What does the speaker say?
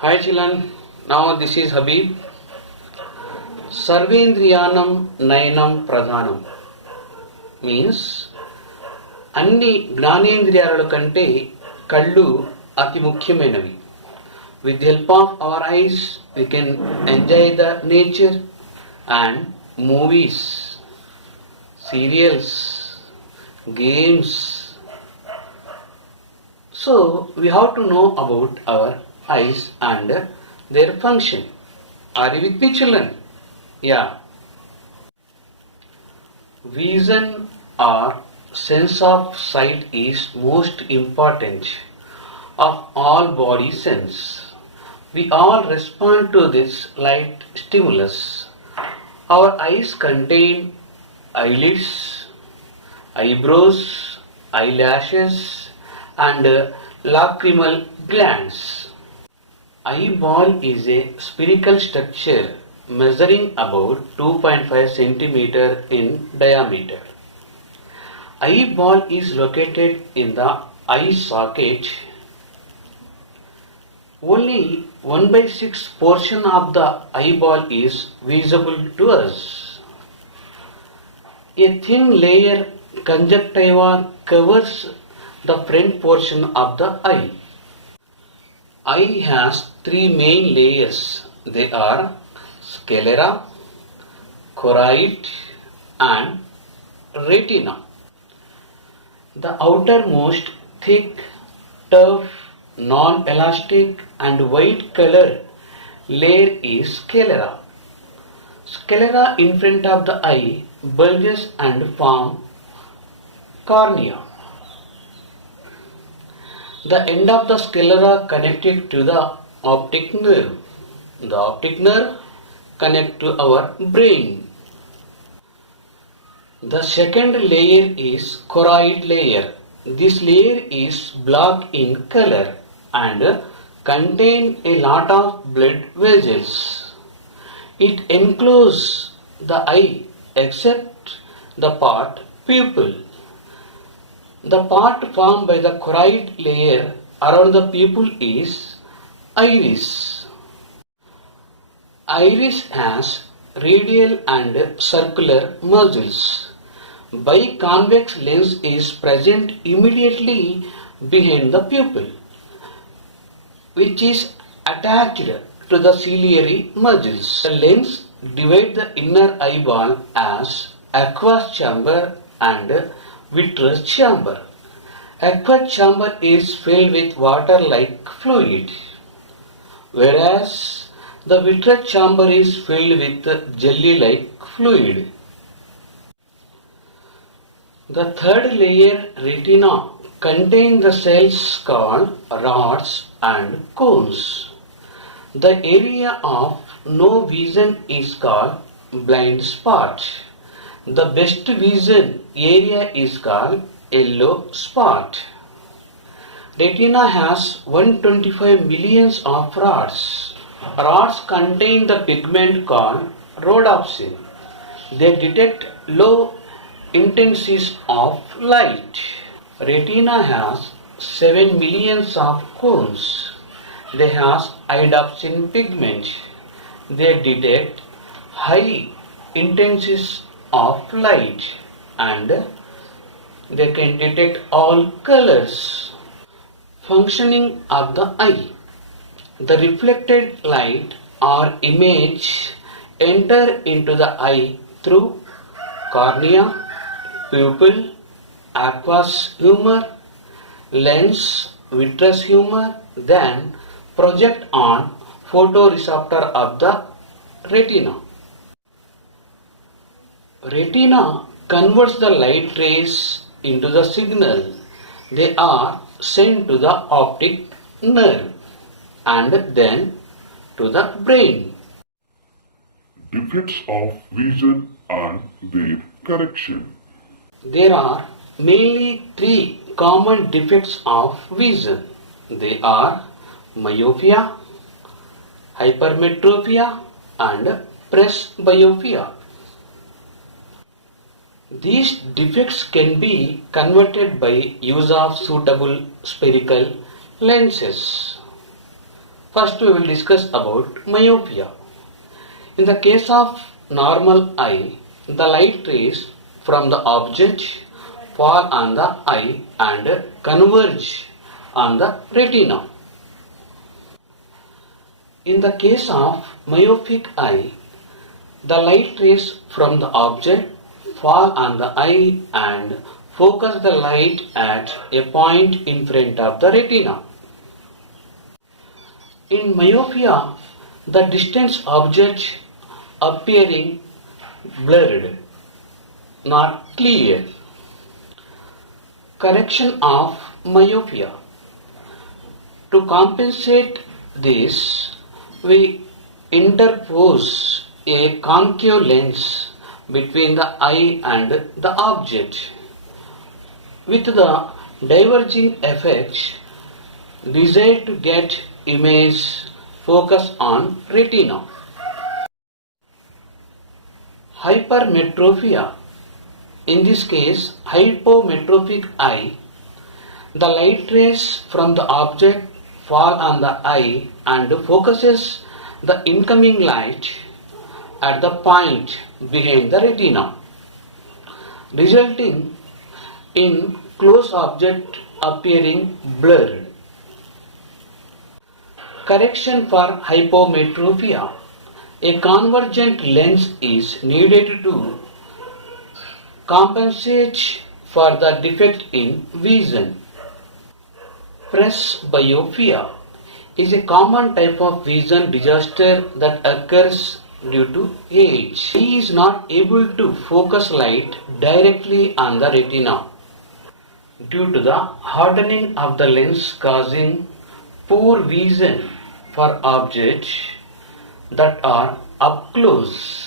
Hi children, now this is Habib. Sarvendriyanam Nayanam Pradhanam means అన్ని జ్ఞానేంద్రియాల కంటే కళ్ళు అతి ముఖ్యమైనవి. With the help of our eyes we can enjoy the nature and movies, serials, games. So we have to know about our eyes and their function. Are you with me children? Yeah. Vision or sense of sight is most important of all body sense. We all respond to this light stimulus. Our eyes contain eyelids, eyebrows, eyelashes and lacrimal glands. Eyeball is a spherical structure measuring about 2.5 cm in diameter. Eyeball is located in the eye socket. Only 1/6 portion of the eyeball is visible to us. A thin layer conjunctiva covers the front portion of the eye. Eye has three main layers. They are sclera, choroid and retina. The outermost thick, tough, non-elastic and white color layer is sclera. Sclera in front of the eye bulges and form cornea. The end of the sclera connected to the optic nerve. The optic nerve connect to our brain. The second layer is choroid layer. This layer is black in color and contain a lot of blood vessels. It encloses the eye except the part pupil. The part formed by the choroid layer around the pupil is iris. Iris has radial and circular muscles. Biconvex lens is present immediately behind the pupil, which is attached to the ciliary muscles. The lens divides the inner eyeball as aqueous chamber and vitreous chamber. Aqueous chamber is filled with water-like fluid, whereas the vitreous chamber is filled with jelly-like fluid. The third layer, retina, contains the cells called rods and cones. The area of no vision is called blind spot. The best vision area is called yellow spot. Retina has 125 millions of rods. Rods contain the pigment called rhodopsin. They detect low intensities of light. Retina has 7 millions of cones. They have iodopsin pigment. They detect high intensities of light and they can detect all colors. Functioning of the eye. The reflected light or image enter into the eye through cornea, pupil, aqueous humor, lens, vitreous humor, then project on photoreceptor of the retina. Retina converts the light rays into the signal. They are sent to the optic nerve and then to the brain. Defects of vision and their correction. There are mainly three common defects of vision. They are myopia, hypermetropia and presbyopia. These defects can be converted by use of suitable spherical lenses. First we will discuss about myopia. In the case of normal eye, the light rays from the object fall on the eye and converge on the retina. In the case of myopic eye, the light rays from the object fall on the eye and focus the light at a point in front of the retina. In myopia, the distant object appearing blurred, not clear. Correction of myopia. To compensate this, we interpose a concave lens between the eye and the object. With the diverging effect desired to get image focus on retina. Hypermetropia. In this case, hypometropic eye, the light rays from the object fall on the eye and focuses the incoming light at the point behind the retina, resulting in close object appearing blurred. Correction for hypometropia. A convergent lens is needed to compensate for the defect in vision. Presbyopia is a common type of vision disaster that occurs due to age. He is not able to focus light directly on the retina due to the hardening of the lens, causing poor vision for objects that are up close.